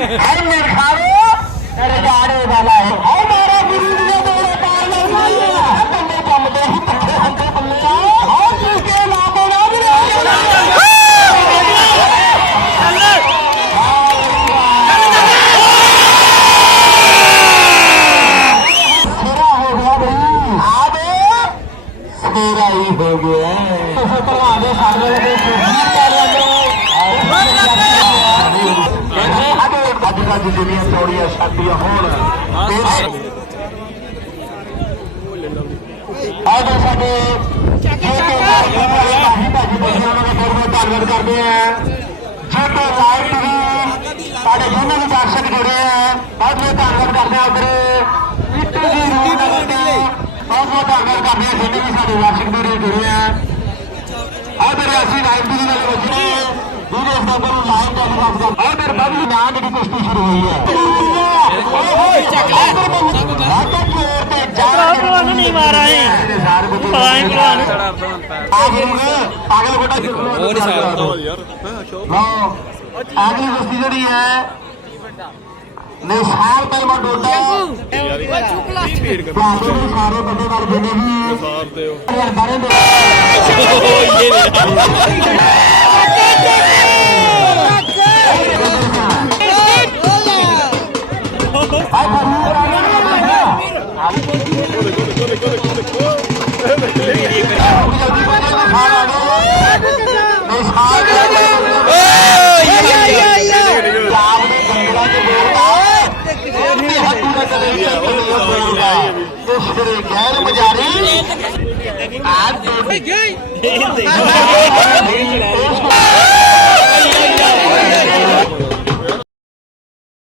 मेरे खाओ रिकार्ड वाला है मेरा गुरु जी दो कार बल्ले जमते ही पत्ते हंते बल्ले और जिसके लाभों ना भी हो गया अज जिन्नियां थोड़ियां शादियां होण साडे धन्यवाद करते हैं छोटे लाइव टीवी साडे जिन्हें भी दर्शक जुड़े हैं बहुत बहुत धन्यवाद करते हैं उधर बहुत बहुत धन्यवाद करते हैं जिन्हें भी साडे दर्शक जुड़े हैं और असं लाइव टीवी वाले बच्चे और बबली नाम की कुश्ती शुरू हुई है नहीं मारा है पागल अगली कुश्ती जी है निशाल पहलवान डोडा सारे बड़े वाले जिन्हें गैर मजारी